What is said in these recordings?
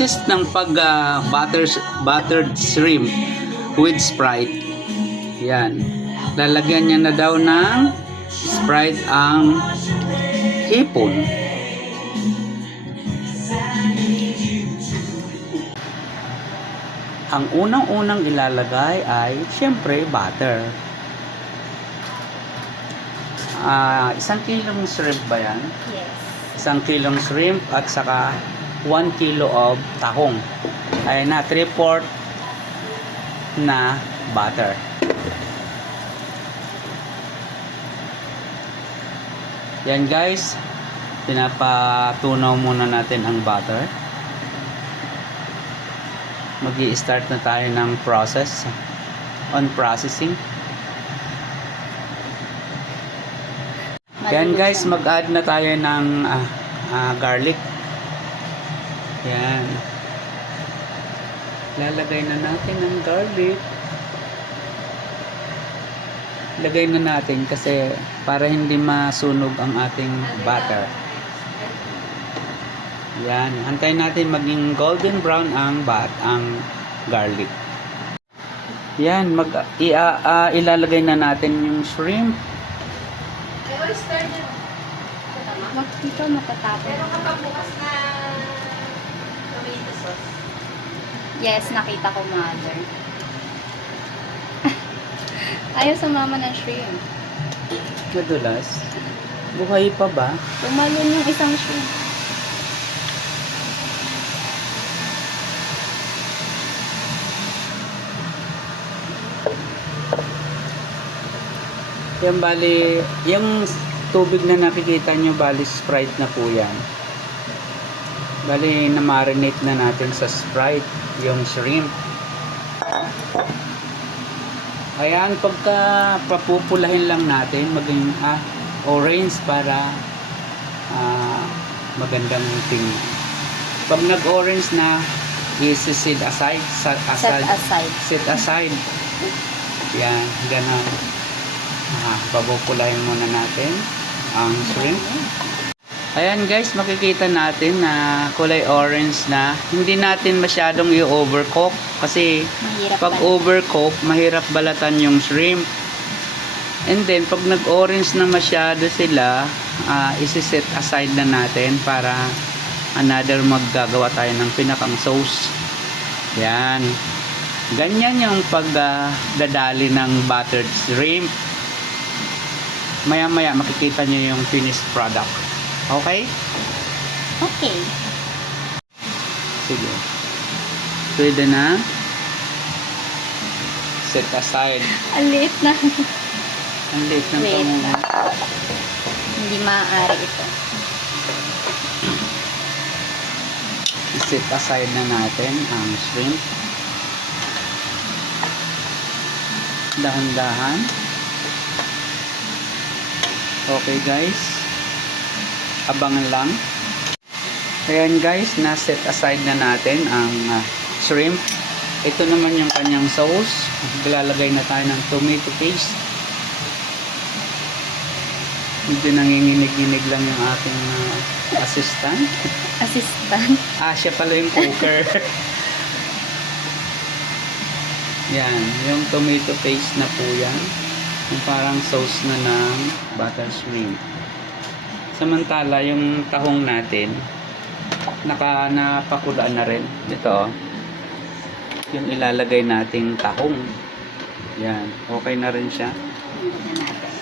process ng buttered shrimp with Sprite. Yan. Lalagyan niya na daw ng Sprite ang hipon. Ang unang-unang ilalagay ay syempre butter. 1 kilong shrimp ba yan? Yes. 1 kilong shrimp at saka 1 kilo of tahong. Ay na 3/4 na butter. Yan guys, pinapatunaw muna natin ang butter. Mag-i-start na tayo ng process on processing. Yan guys, mag-add na tayo ng garlic. Yan. Lalagay na natin ng garlic. Lagay na natin kasi para hindi masunog ang ating butter. Yan. Antayin natin maging golden brown ang garlic. Yan. Ilalagay na natin yung shrimp. Dito matatapos. Meron ka pa bukas na tomato sauce? Yes, nakita ko, mother. Ayaw sumama ng shrimp. Nadulas. Buhay pa ba? Tumalon yung isang shrimp. Yan bali, yung tubig na nakikita nyo, bali Sprite na po yan. Bali, na-marinate na natin sa Sprite yung shrimp. Ayan, pagka papupulahin lang natin, maging orange para magandang tingnan. Pag nag-orange na, i-set aside. Set aside. Set aside. Yan, ganun. Papupulahin muna natin ang shrimp. Ayan guys, makikita natin na kulay orange na. Hindi natin masyadong i-overcook kasi pag overcook, mahirap balatan yung shrimp. And then, pag nag-orange na masyado sila, isi-set aside na natin para maggagawa tayo ng pinakang sauce. Yan. Ganyan yung pagdadali ng buttered shrimp. Maya-maya makikita nyo yung finished product. Okay? Okay. Sige. Pwede na. Set aside. Ang liit na. Ang liit ng Wait pangulo. lang. Hindi maaari ito. Set aside na natin ang shrimp. Dahan-dahan. Okay guys. Abangan lang. Ayan guys, na-set aside na natin ang shrimp. Ito naman yung kanyang sauce. Lalagay na tayo ng tomato paste. Medyo nanginginig-ginig lang yung ating assistant. Assistant. Siya pala yung cooker. Yan, yung tomato paste na po yan. Yung parang sauce na ng butter shrimp. Samantala, yung tahong natin, napakulaan na rin. Ito, yung ilalagay nating tahong. Yan, okay na rin siya. Tingnan natin.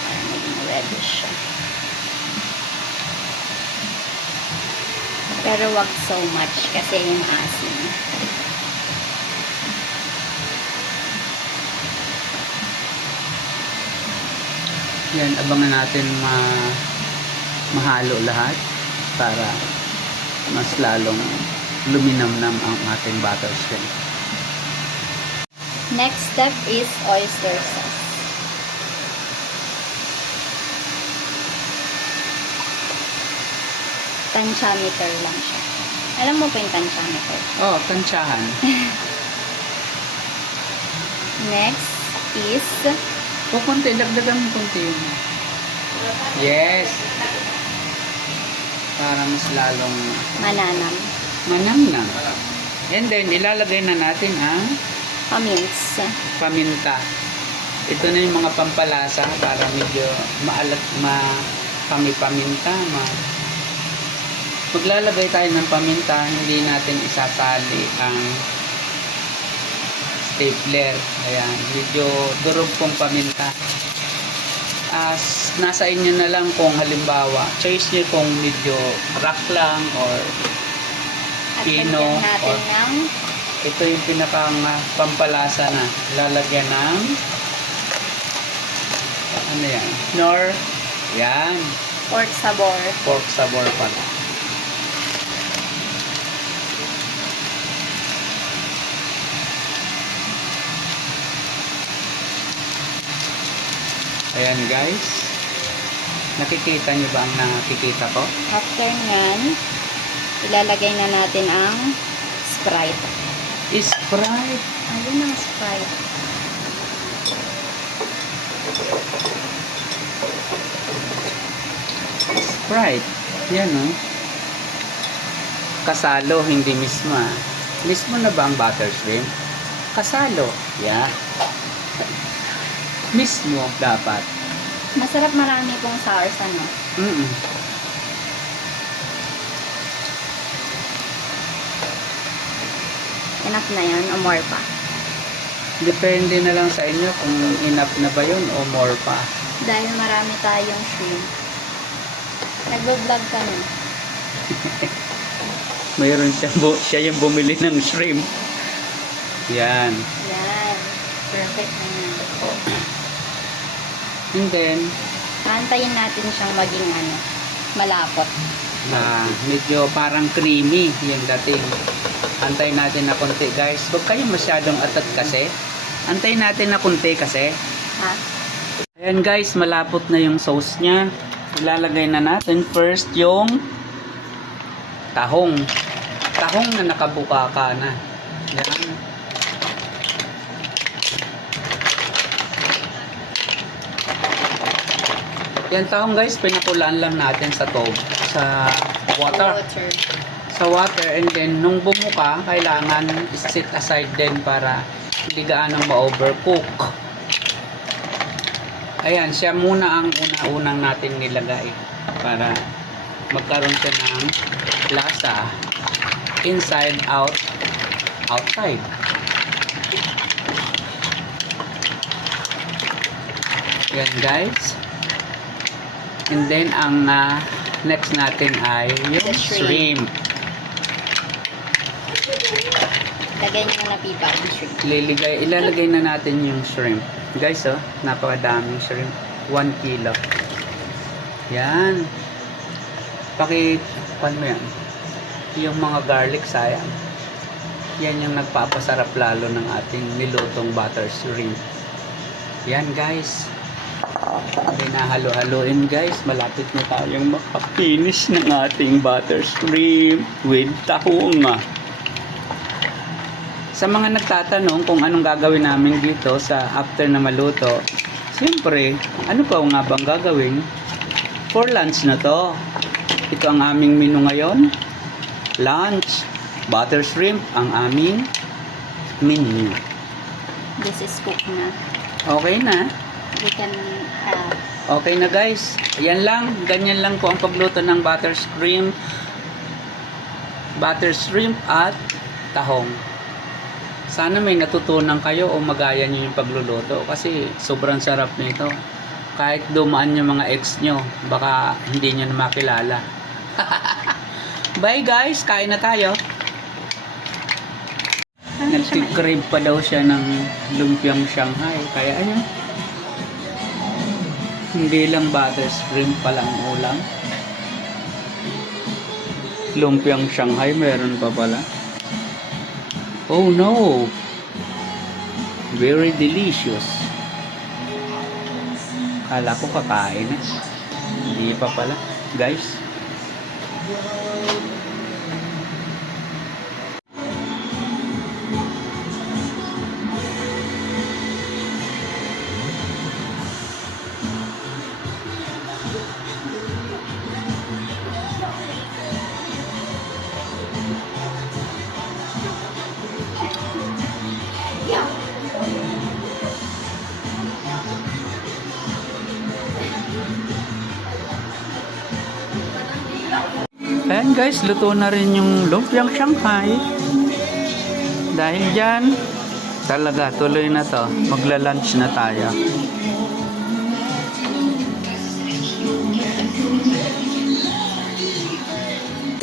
Para maging reddish siya. Pero wag so much kasi yung asin. Yan, abangan natin mahalo lahat para mas lalong luminamnam ang ating butter shrimp. Next step is oyster sauce. Tantiameter lang siya. Alam mo po yung tantiameter? Oh, tansyahan. Next is O, konti. Dagdagan mo konti. Yes. Para mas lalong mananam. Manamnam. And then, ilalagay na natin ang Pamints. paminta. Ito na yung mga pampalasa para medyo maalat, kami-paminta. Maglalagay tayo ng paminta, hindi natin isasali ang stapler. Ayan, medyo durog pong paminta. Nasa inyo na lang kung halimbawa, choice nyo kung medyo rock lang or At pino. lagyan natin Or, ng ito yung pinakang pampalasa na. Lalagyan ng ano yan? Nor. Yan. pork sabor. Pork sabor pala. Ayan guys. Nakikita nyo ba ang nakikita ko? After nyan, ilalagay na natin ang Sprite. Sprite. Ayun ang Sprite. Sprite. Yan o. Kasalo, hindi mismo. Mismo na ba ang butter shrimp? Kasalo. Yeah. Mismo dapat. Masarap, marami pong sours, ano? Mm-mm. Enough na yun, o more pa. Depende na lang sa inyo kung enough na ba yun o more pa. Dahil marami tayong shrimp. Nagbo-vlog ka na. Mayroon siya yung bumili ng shrimp. Yan. Yan. Perfect na yan. And then, Antayin natin siyang maging ano, malapot. medyo parang creamy yung dating. Antayin natin na konti guys. Huwag kayong masyadong atat kasi. Antayin natin na konti kasi. Ha? Ayan guys, malapot na yung sauce niya. Ilalagay na natin first yung tahong. Tahong na nakabukaka na. Yan. Yan tahong guys, pinakulaan lang natin sa water. Sa water, and then nung bumuka, kailangan set aside din para hindi gaanong ma-overcook. Ayan, siya muna ang una-unang natin nilagay para magkaroon siya ng lasa inside out, outside. Yan guys. And then ang next natin ay yung The shrimp. shrimp. Lagay niyo na pipa ang shrimp. Ilalagay na natin yung shrimp. Guys, oh, napakadaming shrimp. 1 kilo. Yan. Pan mo yan. Yung mga garlic, sayang. Yan yung nagpapasarap lalo ng ating nilutong butter shrimp. Yan, guys. Hinahalo-haloin guys, malapit na tayong makapinish ng ating butter shrimp with tahong. Sa mga nagtatanong kung anong gagawin namin dito sa after na maluto, siyempre, ano pa nga bang gagawin? For lunch na to. Ito ang aming menu ngayon. Lunch, butter shrimp ang aming menu. This is cooked na. Okay na. We can have. Okay na guys. Ayan lang. Ganyan lang po ang pagluto ng butter shrimp. Butter shrimp at tahong. Sana may natutunan kayo o magaya nyo yung pagluluto. Kasi sobrang sarap nito. Kahit dumaan yung mga ex nyo, baka hindi nyo na makilala. Bye guys. Kain na tayo. Nagtikrave pa daw siya ng lumpiang Shanghai. Kaya ayan. Hindi lang butter shrimp pa lang ulam. Lumpiang Shanghai meron pa pala. Oh no! Very delicious. Kala ko kakain eh. Hindi pa pala. Guys. Ayan guys, luto na rin yung lumpiang Shanghai. Dahil dyan, talaga tuloy na to. Magla-lunch na tayo.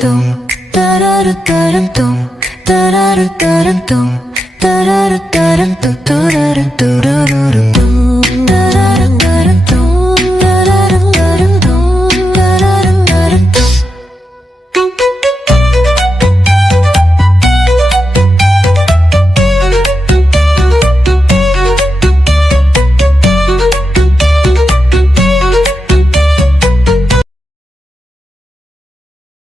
tum tararu taram tum tararu taram tum tararu taram tum tararu taram